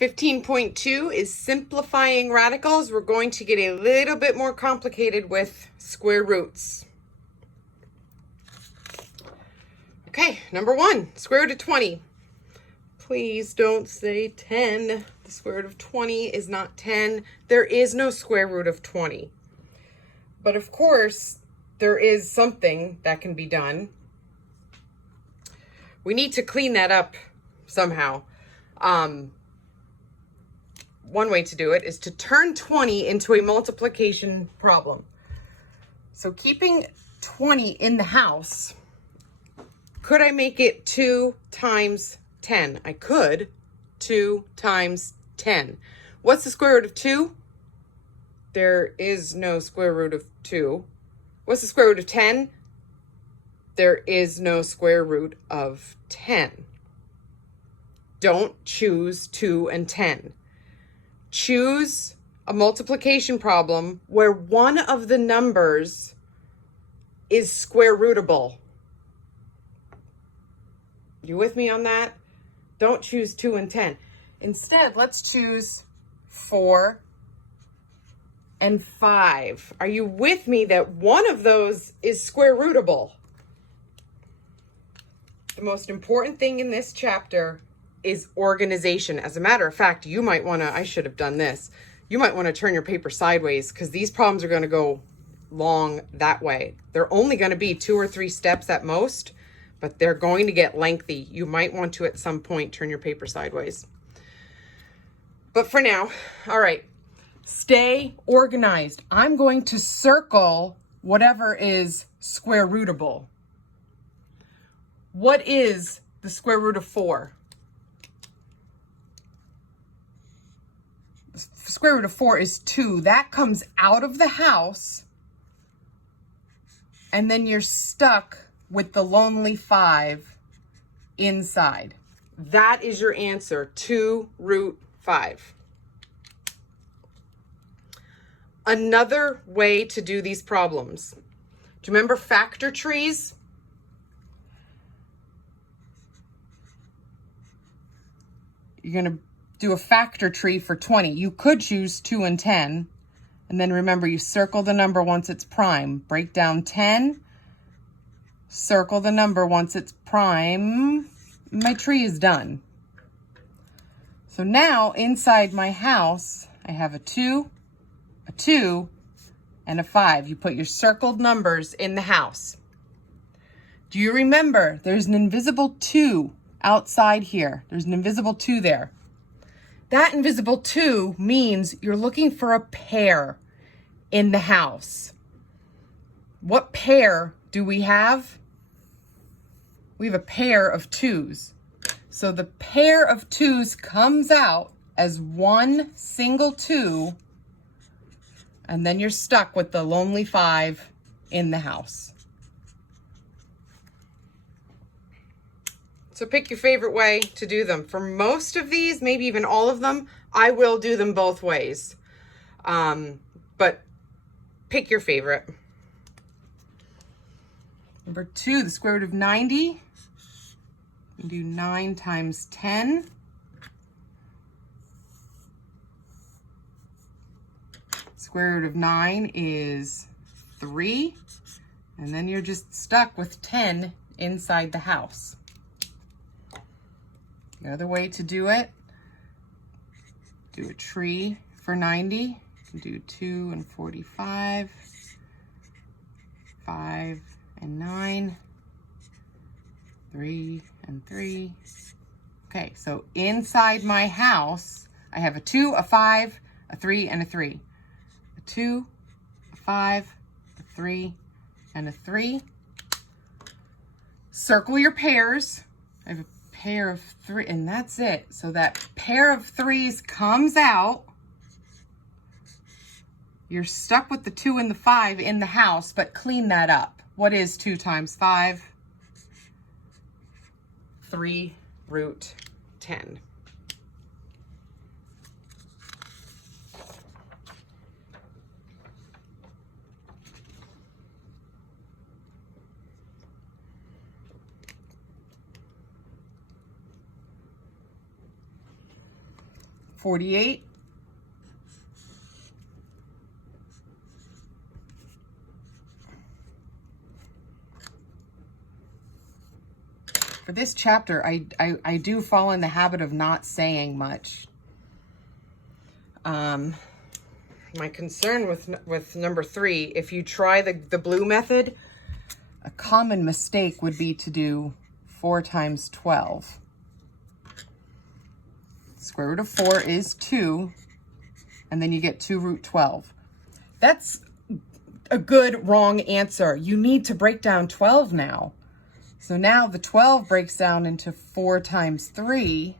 15.2 is simplifying radicals. We're going to get a little bit more complicated with square roots. Okay, number 1, square root of 20. Please don't say 10. The square root of 20 is not 10. There is no square root of 20. But of course, there is something that can be done. We need to clean that up somehow. One way to do it is to turn 20 into a multiplication problem. So keeping 20 in the house, could I make it 2 times 10? I could. 2 times 10. What's the square root of 2? There is no square root of 2. What's the square root of 10? There is no square root of 10. Don't choose 2 and 10. Choose a multiplication problem where one of the numbers is square rootable. You with me on that? Don't choose 2 and 10. Instead, let's choose 4 and 5. Are you with me that one of those is square rootable? The most important thing in this chapter is organization. As a matter of fact, you might want to, I should have done this. You might want to turn your paper sideways because these problems are going to go long that way. They're only going to be 2 or 3 steps at most, but they're going to get lengthy. You might want to at some point turn your paper sideways. But for now, all right, stay organized. I'm going to circle whatever is square rootable. What is the square root of 4? The square root of 4 is 2. That comes out of the house, and then you're stuck with the lonely 5 inside. That is your answer, 2 root 5. Another way to do these problems. Do you remember factor trees? You're going to do a factor tree for 20. You could choose 2 and 10. And then remember, you circle the number once it's prime. Break down 10. Circle the number once it's prime. My tree is done. So now inside my house, I have a 2, and a 5. You put your circled numbers in the house. Do you remember there's an invisible 2 outside here? There's an invisible 2 there. That invisible 2 means you're looking for a pair in the house. What pair do we have? We have a pair of 2s. So the pair of 2s comes out as one single 2, and then you're stuck with the lonely 5 in the house. So pick your favorite way to do them. For most of these, maybe even all of them, I will do them both ways. But pick your favorite. Number 2, the square root of 90. You do 9 times 10. Square root of 9 is 3. And then you're just stuck with 10 inside the house. The other way to do it, do a tree for 90. You can do 2 and 45, 5 and 9, 3 and 3. Okay, so inside my house, I have a 2, a 5, a 3, and a 3. A 2, a 5, a 3, and a 3. Circle your pairs. I have a pair of 3, and that's it. So that pair of 3s comes out. You're stuck with the 2 and the 5 in the house, but clean that up. What is 2 times 5? 3 root 10. 48. For this chapter, I do fall in the habit of not saying much. My concern with number 3, if you try the blue method, a common mistake would be to do 4 times 12. Square root of 4 is 2, and then you get 2 root 12. That's a good wrong answer. You need to break down 12 now. So now the 12 breaks down into 4 times 3.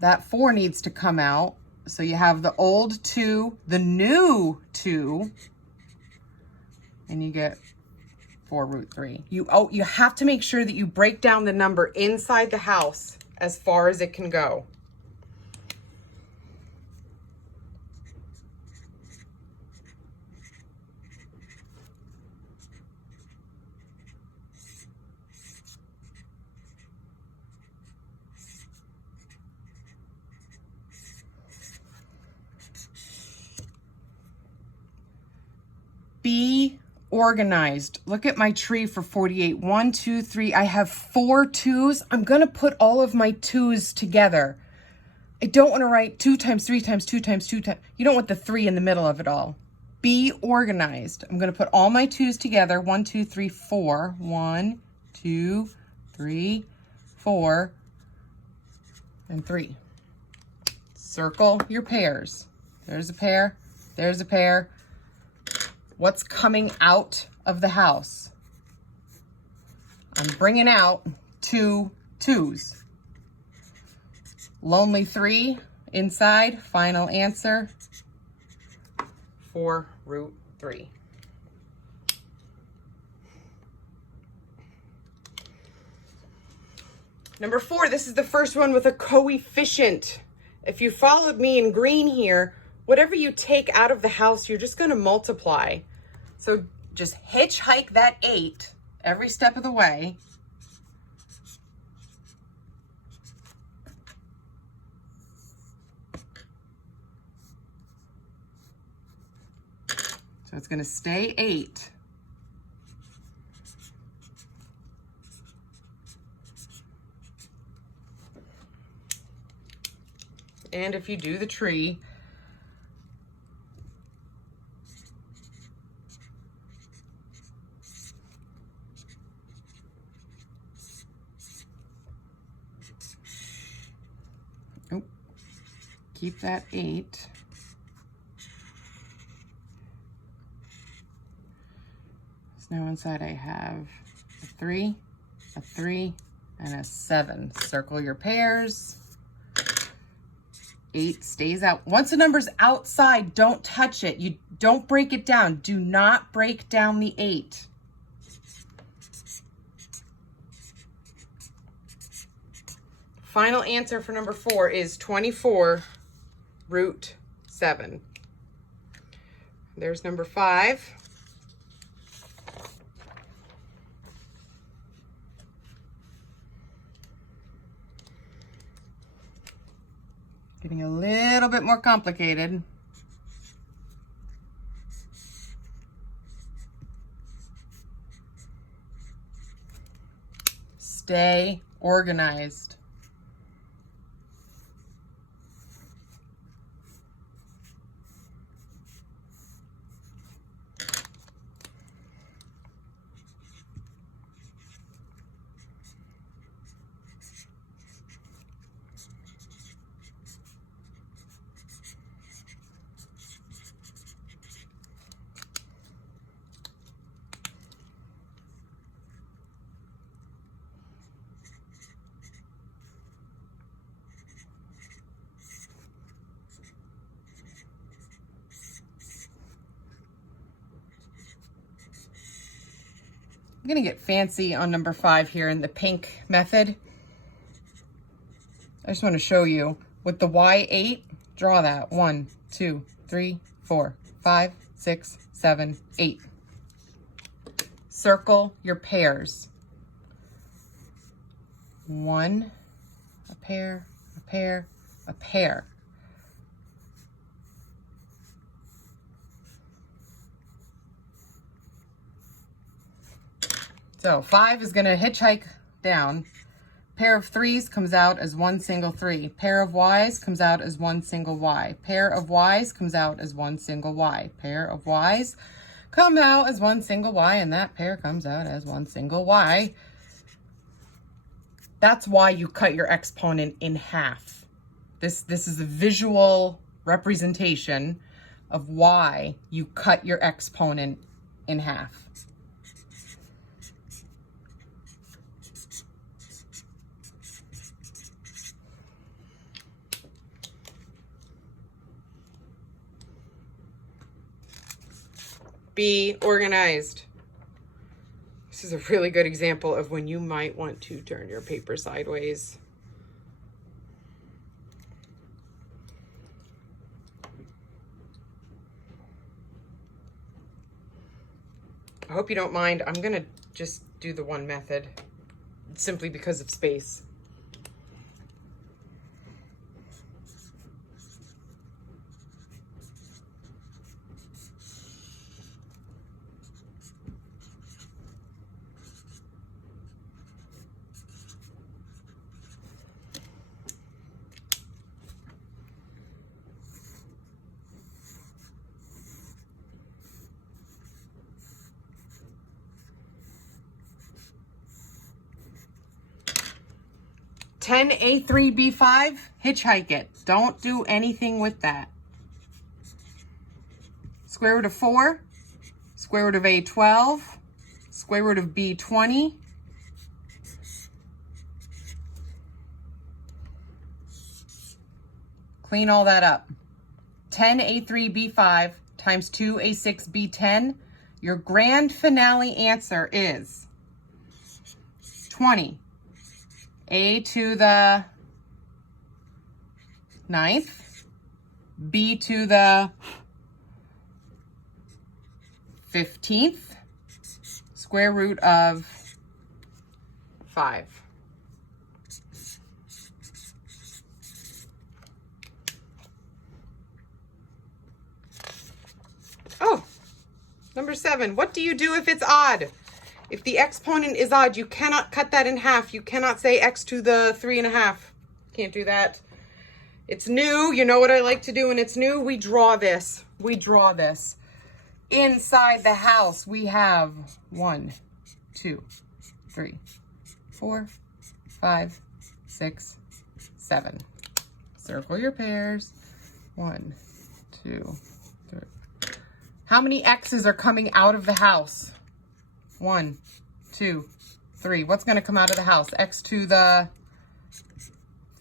That 4 needs to come out. So you have the old 2, the new 2, and you get 4 root 3. You have to make sure that you break down the number inside the house as far as it can go. Be organized. Look at my tree for 48. 1, 2, 3. I have 4 2s. I'm going to put all of my 2s together. I don't want to write 2 times 3 times 2 times 2 times. You don't want the 3 in the middle of it all. Be organized. I'm going to put all my 2s together. 1, 2, 3, 4. 1, 2, 3, 4, and 3. Circle your pairs. There's a pair. There's a pair. What's coming out of the house? I'm bringing out 2 2s. Lonely 3 inside. Final answer, 4 root 3. Number 4, this is the first one with a coefficient. If you followed me in green here, whatever you take out of the house, you're just going to multiply. So just hitchhike that 8 every step of the way. So it's going to stay 8. And if you do the tree, keep that 8. So now inside I have a 3, and a 7. Circle your pairs. 8 stays out. Once the number's outside, don't touch it. You don't break it down. Do not break down the 8. Final answer for number 4 is 24 root 7. There's number 5. Getting a little bit more complicated. Stay organized. I'm going to get fancy on number 5 here in the pink method. I just want to show you with the Y8, draw that 1, 2, 3, 4, 5, 6, 7, 8. Circle your pairs. 1, a pair, a pair, a pair. So 5 is going to hitchhike down. Pair of 3s comes out as one single 3. Pair of Ys comes out as one single Y. Pair of Ys comes out as one single Y. Pair of Ys come out as one single Y, and that pair comes out as one single Y. That's why you cut your exponent in half. This is a visual representation of why you cut your exponent in half. Be organized. This is a really good example of when you might want to turn your paper sideways. I hope you don't mind. I'm gonna just do the one method simply because of space. A3B5, hitchhike it. Don't do anything with that. Square root of 4, square root of A12, square root of B20. Clean all that up. 10A3B5 times 2A6B10. Your grand finale answer is 20. A to the 9th, B to the 15th, square root of 5. Oh, number 7. What do you do if it's odd? If the exponent is odd, you cannot cut that in half. You cannot say x to the 3.5. Can't do that. It's new. You know what I like to do when it's new? We draw this. We draw this. Inside the house, we have 1, 2, 3, 4, 5, 6, 7. Circle your pairs. 1, 2, 3. How many X's are coming out of the house? 1, 2, 3. What's going to come out of the house? X to the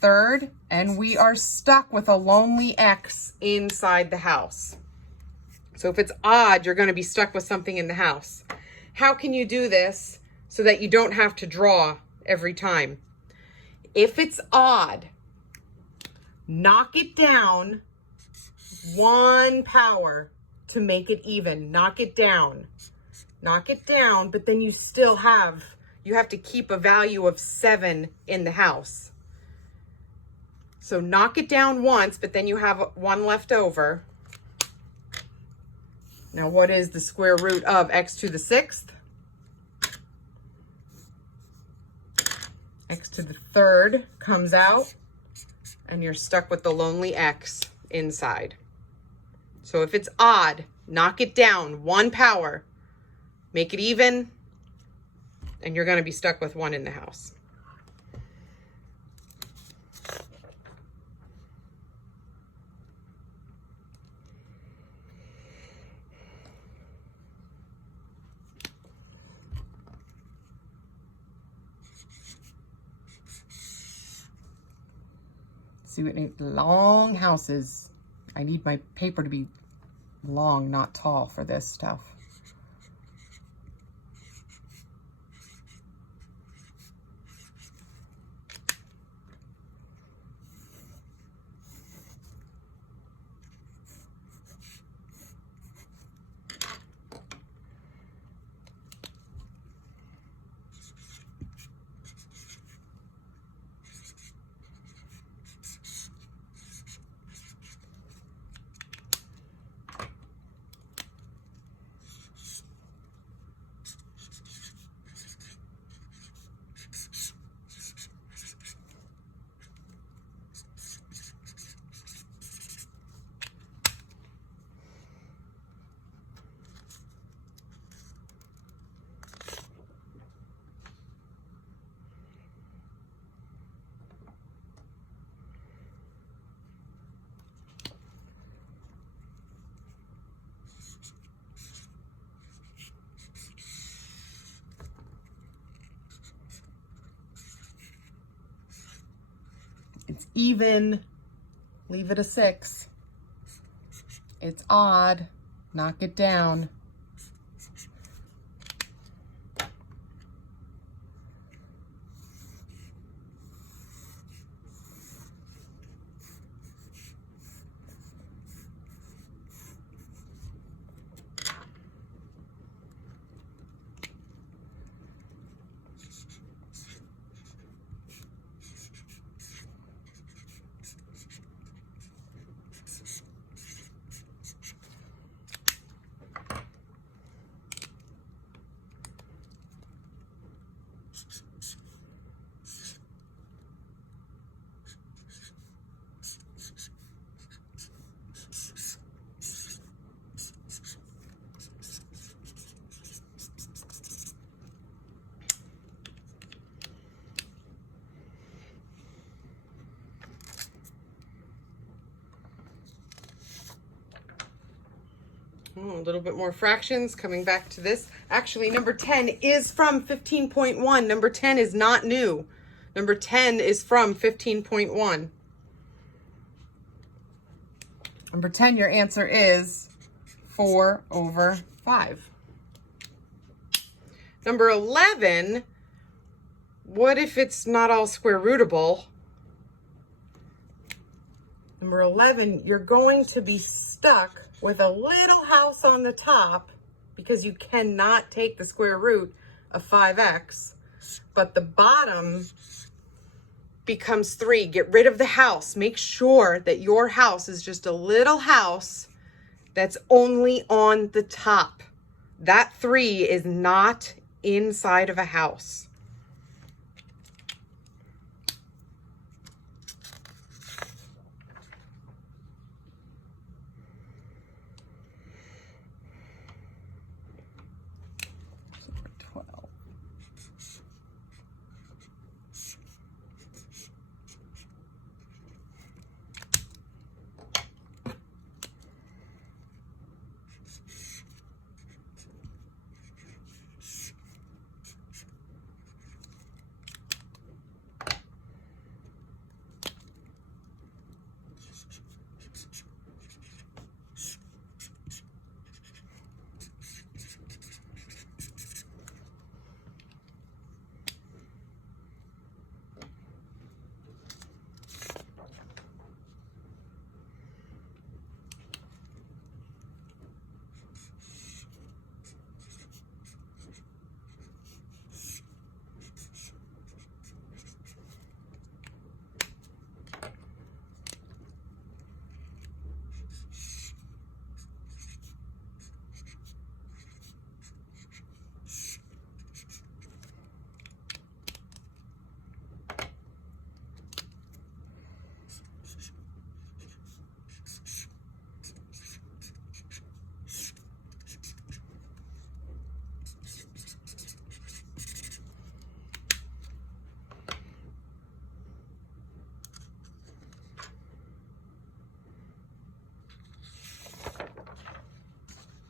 3rd, and we are stuck with a lonely X inside the house. So if it's odd, you're going to be stuck with something in the house. How can you do this so that you don't have to draw every time? If it's odd, knock it down 1 power to make it even. Knock it down. Knock it down, but then you still have, you have to keep a value of 7 in the house. So knock it down once, but then you have 1 left over. Now what is the square root of x to the 6th? X to the 3rd comes out, and you're stuck with the lonely x inside. So if it's odd, knock it down 1 power. Make it even, and you're going to be stuck with 1 in the house. See what long houses. I need my paper to be long, not tall for this stuff. It's even, leave it a 6. It's odd, knock it down. Oh, a little bit more fractions coming back to this. Actually, number 10 is from 15.1. Number 10 is not new. Number 10 is from 15.1. Number 10, your answer is 4/5. Number 11, what if it's not all square rootable? Number 11, you're going to be stuck with a little house on the top because you cannot take the square root of 5x, but the bottom becomes 3. Get rid of the house. Make sure that your house is just a little house that's only on the top. That 3 is not inside of a house.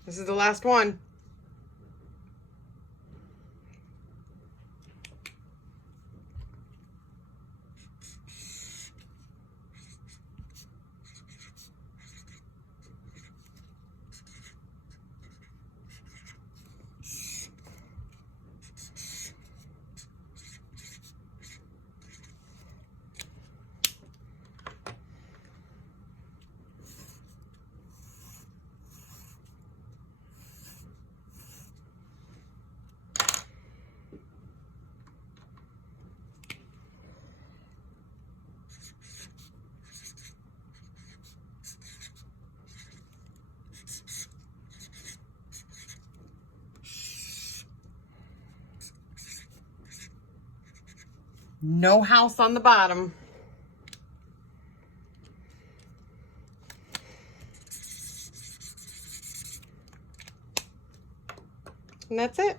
This is the last one. No house on the bottom. And that's it.